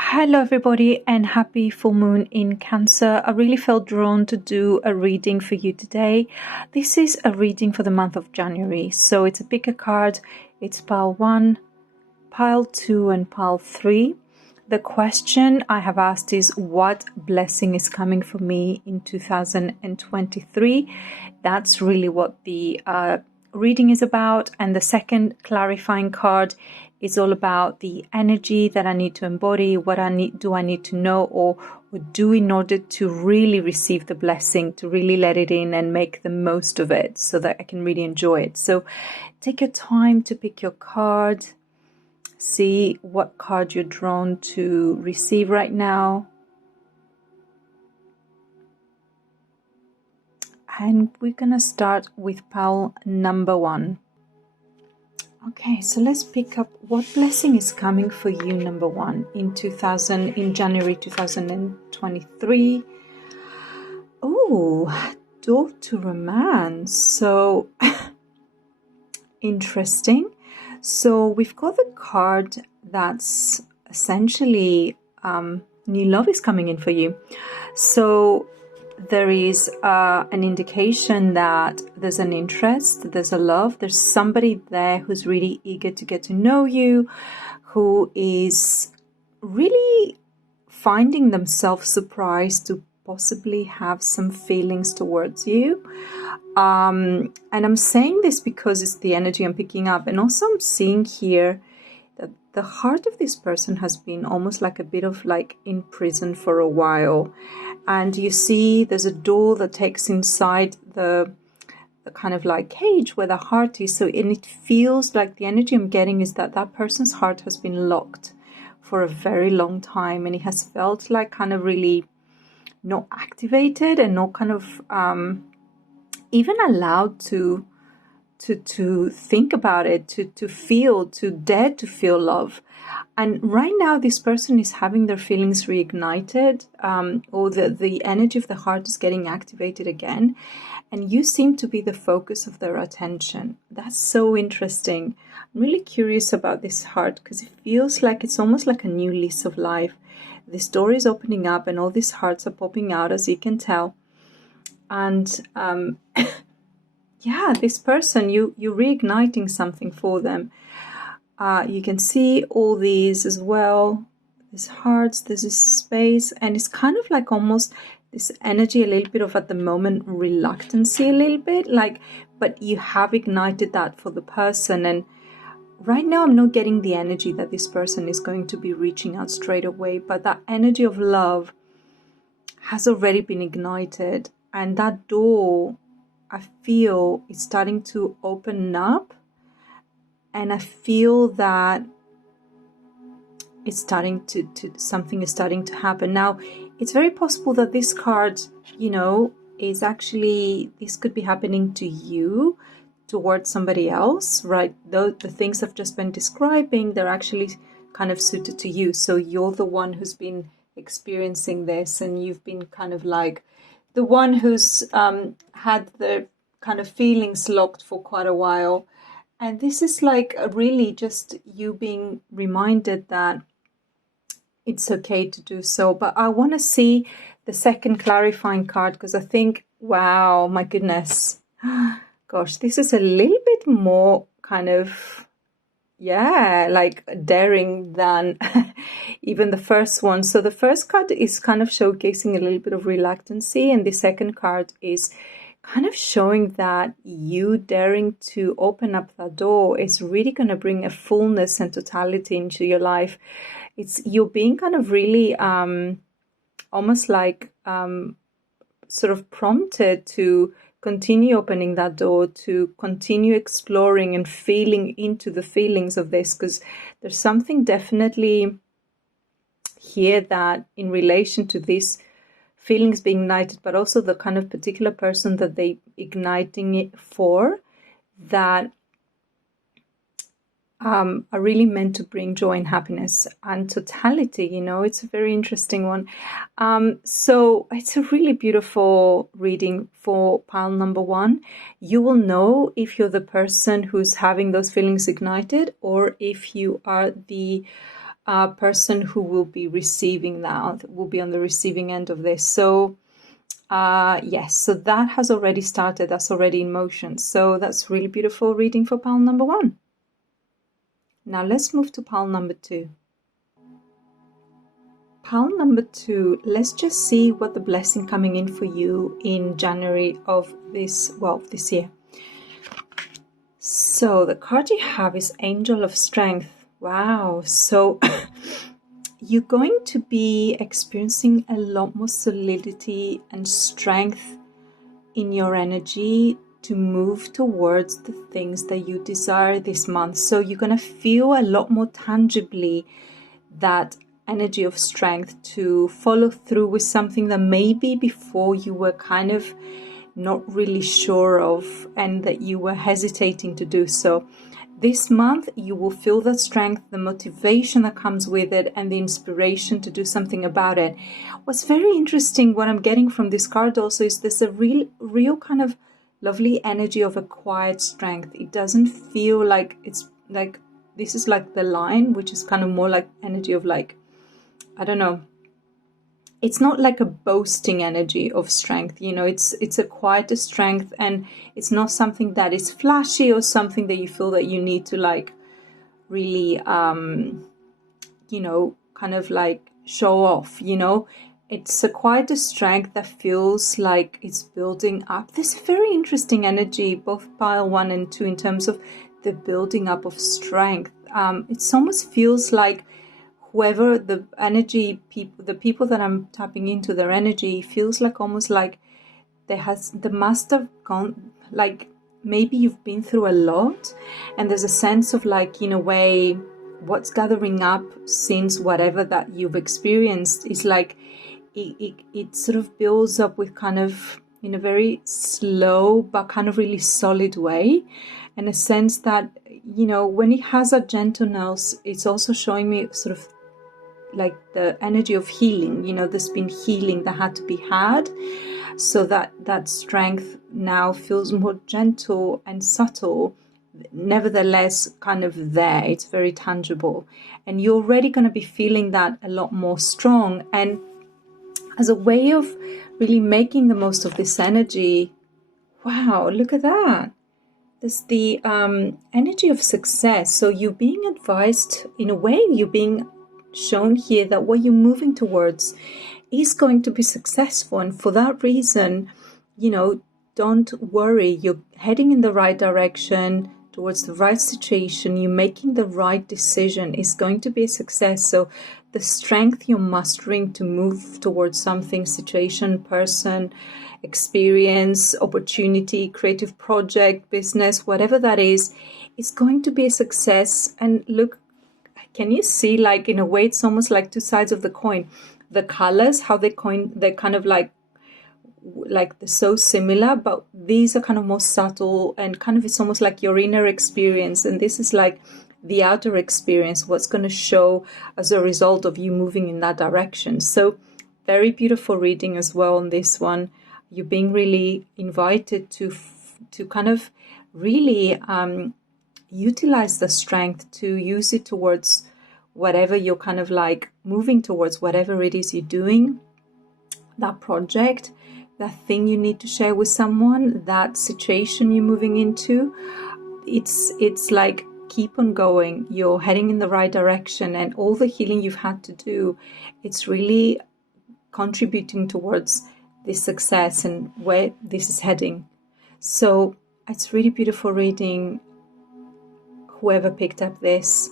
Hello everybody and happy full moon in Cancer. I really felt drawn to do a reading for you today. This is a reading for the month of January. So it's a pick a card. It's pile 1, pile 2 and pile 3. The question I have asked is, what blessing is coming for me in 2023? That's really what the reading is about. And the second clarifying card is all about the energy that I need to embody, what I need to know or do in order to really receive the blessing, to really let it in and make the most of it so that I can really enjoy it. So take your time to pick your card. See what card you're drawn to receive right now. And we're going to start with pile number 1. Okay, so let's pick up what blessing is coming for you, number 1, in January 2023. Oh, door to romance. So interesting. So we've got the card that's essentially new love is coming in for you. So there is an indication that there's an interest, there's a love, there's somebody there who's really eager to get to know you, who is really finding themselves surprised to possibly have some feelings towards you. And I'm saying this because it's the energy I'm picking up, and also I'm seeing here that the heart of this person has been almost like a bit of like in prison for a while. And you see there's a door that takes inside the kind of like cage where the heart is. So, and it feels like the energy I'm getting is that that person's heart has been locked for a very long time, and it has felt like kind of really not activated and not kind of even allowed to think about it, to feel, to dare to feel love. And right now this person is having their feelings reignited, or the energy of the heart is getting activated again, and you seem to be the focus of their attention. That's so interesting. I'm really curious about this heart because it feels like it's almost like a new lease of life. This door is opening up and all these hearts are popping out, as you can tell. And yeah, this person, you're reigniting something for them. You can see all these as well. There's hearts, there's this space, and it's kind of like almost this energy, a little bit of at the moment reluctancy, a little bit like, but you have ignited that for the person. And right now I'm not getting the energy that this person is going to be reaching out straight away, but that energy of love has already been ignited, and that door, I feel it's starting to open up, and I feel that it's starting to something is starting to happen. Now, it's very possible that this card, is actually, this could be happening to you, towards somebody else, right? Though the things I've just been describing, they're actually kind of suited to you. So you're the one who's been experiencing this, and you've been kind of like the one who's had the kind of feelings locked for quite a while. And this is like really just you being reminded that it's okay to do so. But I want to see the second clarifying card, because I think, wow, my goodness, gosh, this is a little bit more kind of, like daring than even the first one. So the first card is kind of showcasing a little bit of reluctancy, and the second card is kind of showing that you daring to open up that door is really going to bring a fullness and totality into your life. It's you're being kind of really almost like sort of prompted to continue opening that door, to continue exploring and feeling into the feelings of this, because there's something definitely here that in relation to this feelings being ignited, but also the kind of particular person that they igniting it for, that are really meant to bring joy and happiness and totality. It's a very interesting one. So it's a really beautiful reading for pile number 1. You will know if you're the person who's having those feelings ignited, or if you are the person who will be receiving that, will be on the receiving end of this. So yes, so that has already started, that's already in motion. So that's really beautiful reading for pile number 1. Now let's move to pile number 2. Pile number 2, let's just see what the blessing coming in for you in January of this year. So the card you have is Angel of Strength. Wow, so you're going to be experiencing a lot more solidity and strength in your energy to move towards the things that you desire this month. So you're going to feel a lot more tangibly that energy of strength to follow through with something that maybe before you were kind of not really sure of and that you were hesitating to do so. This month you will feel that strength, the motivation that comes with it, and the inspiration to do something about it. What's very interesting, what I'm getting from this card also, is there's a real kind of lovely energy of a quiet strength. It doesn't feel like it's like, this is like the line, which is kind of more like energy of like, I don't know, it's not like a boasting energy of strength, you know, it's a quieter strength, and it's not something that is flashy or something that you feel that you need to like really you know, kind of like show off, you know. It's a quieter strength that feels like it's building up. There's a very interesting energy, both pile 1 and 2, in terms of the building up of strength. It almost feels like whoever the energy people, the people that I'm tapping into their energy, feels like almost like they must have gone, like maybe you've been through a lot, and there's a sense of like, in a way, what's gathering up since whatever that you've experienced is like it sort of builds up with kind of in a very slow but kind of really solid way, in a sense that, you know, when it has a gentleness, it's also showing me sort of like the energy of healing. You know, there's been healing that had to be had, so that strength now feels more gentle and subtle, nevertheless kind of there. It's very tangible, and you're already going to be feeling that a lot more strong. And as a way of really making the most of this energy, wow, look at that. There's the energy of success. So you're being advised, in a way, you're being shown here that what you're moving towards is going to be successful. And for that reason, you know, don't worry. You're heading in the right direction, towards the right situation. You're making the right decision. It's going to be a success. So the strength you're mustering to move towards something, situation, person, experience, opportunity, creative project, business, whatever that is going to be a success. And look, can you see, like, in a way, it's almost like two sides of the coin. The colors, how they're kind of like they're so similar, but these are kind of more subtle, and kind of it's almost like your inner experience, and this is like the outer experience, what's going to show as a result of you moving in that direction. So very beautiful reading as well on this one. You're being really invited to kind of really utilize the strength, to use it towards whatever you're kind of like moving towards, whatever it is you're doing, that project, that thing you need to share with someone, that situation you're moving into. It's like, keep on going. You're heading in the right direction, and all the healing you've had to do, it's really contributing towards this success and where this is heading. So it's really beautiful reading, whoever picked up this.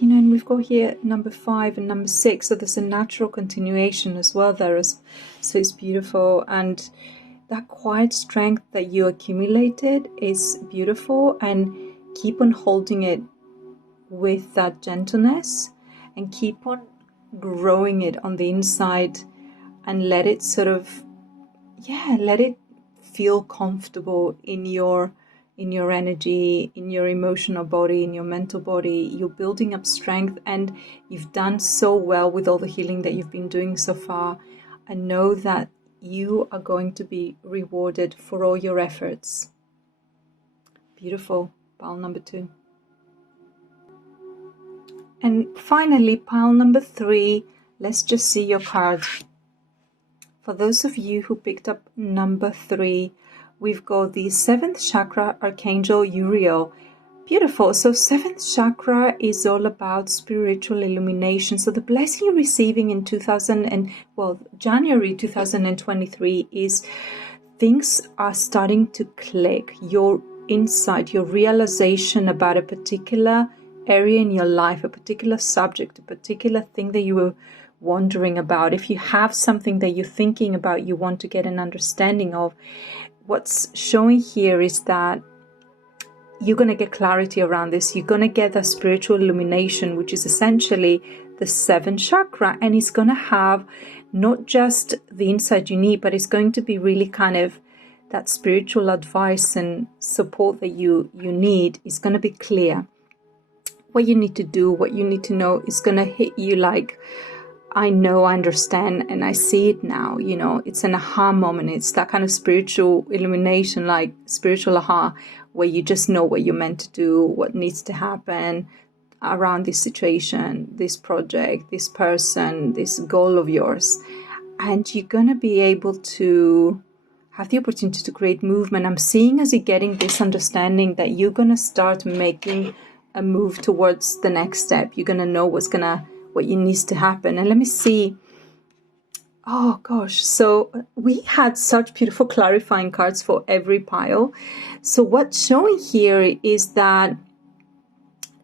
You know, and we've got here number 5 and number 6, so there's a natural continuation as well there, so it's beautiful. And that quiet strength that you accumulated is beautiful, and keep on holding it with that gentleness, and keep on growing it on the inside, and let it sort of, let it feel comfortable in your energy, in your emotional body, in your mental body. You're building up strength, and you've done so well with all the healing that you've been doing so far. And know that you are going to be rewarded for all your efforts. Beautiful. Pile number 2. And finally, pile number 3, let's just see your card. For those of you who picked up number 3, we've got the 7th chakra archangel Uriel. Beautiful. So 7th chakra is all about spiritual illumination. So the blessing you're receiving in January 2023 is things are starting to click. Your insight, your realization about a particular area in your life, a particular subject, a particular thing that you were wondering about. If you have something that you're thinking about, you want to get an understanding of, what's showing here is that you're going to get clarity around this. You're going to get that spiritual illumination, which is essentially the 7th chakra, and it's going to have not just the insight you need, but it's going to be really kind of that spiritual advice and support that you need is going to be clear. What you need to do, what you need to know is going to hit you like, I know, I understand, and I see it now. You know, it's an aha moment. It's that kind of spiritual illumination, like spiritual aha, where you just know what you're meant to do, what needs to happen around this situation, this project, this person, this goal of yours. And you're going to be able to have the opportunity to create movement. I'm seeing as you're getting this understanding that you're going to start making a move towards the next step. You're going to know what needs to happen. And let me see. Oh gosh, so we had such beautiful clarifying cards for every pile. So what's showing here is that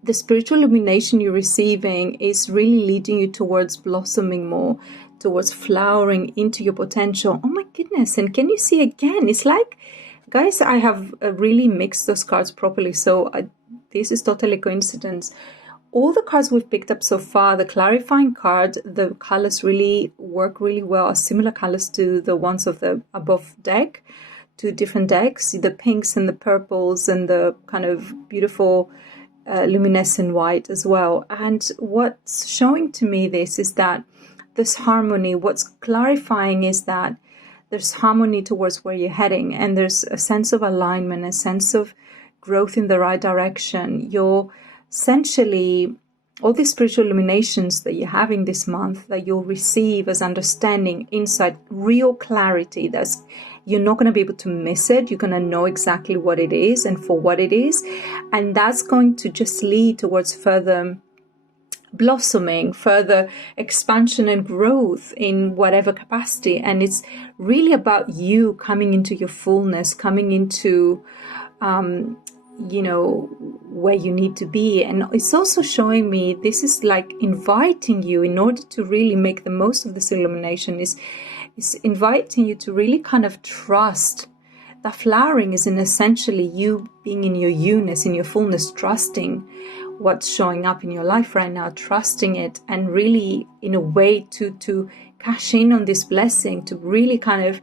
the spiritual illumination you're receiving is really leading you towards blossoming more, towards flowering into your potential. Oh my goodness. And can you see again? It's like, guys, I have really mixed those cards properly. So this is totally coincidence. All the cards we've picked up so far, the clarifying card, the colors really work really well, are similar colors to the ones of the above deck, 2 different decks, the pinks and the purples and the kind of beautiful luminescent white as well. And what's showing to me this is that there's harmony. What's clarifying is that there's harmony towards where you're heading, and there's a sense of alignment, a sense of growth in the right direction. You're essentially, all these spiritual illuminations that you're having this month, that you'll receive as understanding, insight, real clarity. You're not going to be able to miss it. You're going to know exactly what it is and for what it is. And that's going to just lead towards further blossoming, further expansion and growth in whatever capacity. And it's really about you coming into your fullness, coming into where you need to be. And it's also showing me, this is like inviting you, in order to really make the most of this illumination, is inviting you to really kind of trust. That flowering is essentially you being in your you-ness, in your fullness, trusting what's showing up in your life right now, trusting it, and really in a way to cash in on this blessing, to really kind of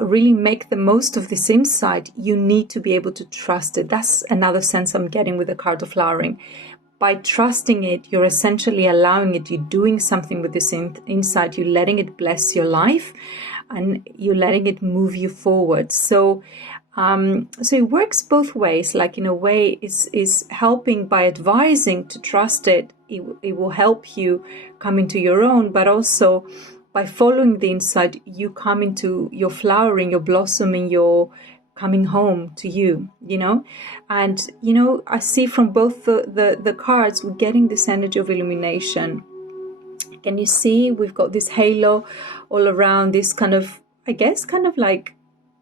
really make the most of this insight. You need to be able to trust it. That's another sense I'm getting with the card of flowering. By trusting it, you're essentially allowing it. You're doing something with this insight. You're letting it bless your life, and you're letting it move you forward. So it works both ways. Like, in a way, is helping by advising to trust it. It will help you come into your own, but also by following the insight, you come into your flowering, your blossoming, your coming home to you, And, I see from both the cards, we're getting this energy of illumination. Can you see? We've got this halo all around, this kind of, I guess, kind of like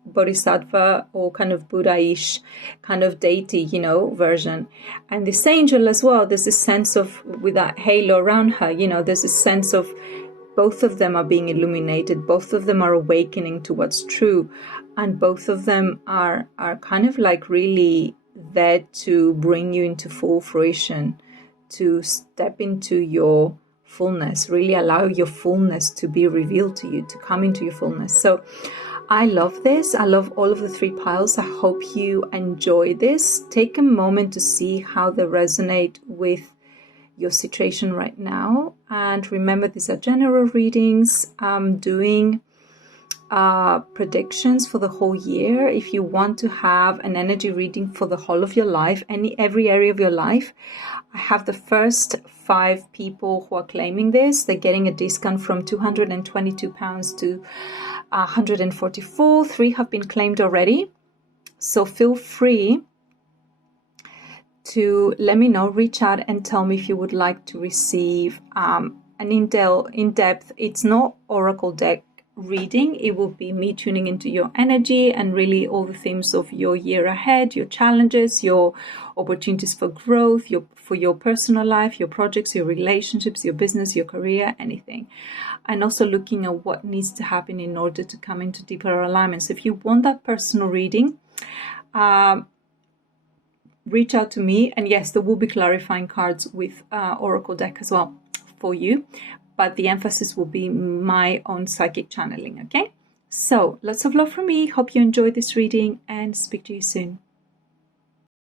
bodhisattva or kind of Buddha-ish kind of deity, version. And this angel as well, there's this sense of, with that halo around her, there's this sense of, both of them are being illuminated, both of them are awakening to what's true, and both of them are kind of like really there to bring you into full fruition, to step into your fullness, really allow your fullness to be revealed to you, to come into your fullness. So I love this. I love all of the 3 piles. I hope you enjoy this. Take a moment to see how they resonate with your situation right now. And remember, these are general readings. I'm doing predictions for the whole year. If you want to have an energy reading for the whole of your life, every area of your life, I have the first 5 people who are claiming this. They're getting a discount from £222 to 144. 3 have been claimed already. So feel free to let me know, reach out and tell me if you would like to receive an in-depth, it's not oracle deck reading. It will be me tuning into your energy and really all the themes of your year ahead, your challenges, your opportunities for growth, for your personal life, your projects, your relationships, your business, your career, anything. And also looking at what needs to happen in order to come into deeper alignment. So if you want that personal reading, reach out to me, and yes, there will be clarifying cards with oracle deck as well for you, but the emphasis will be my own psychic channeling. Okay, so lots of love from me. Hope you enjoyed this reading and speak to you soon.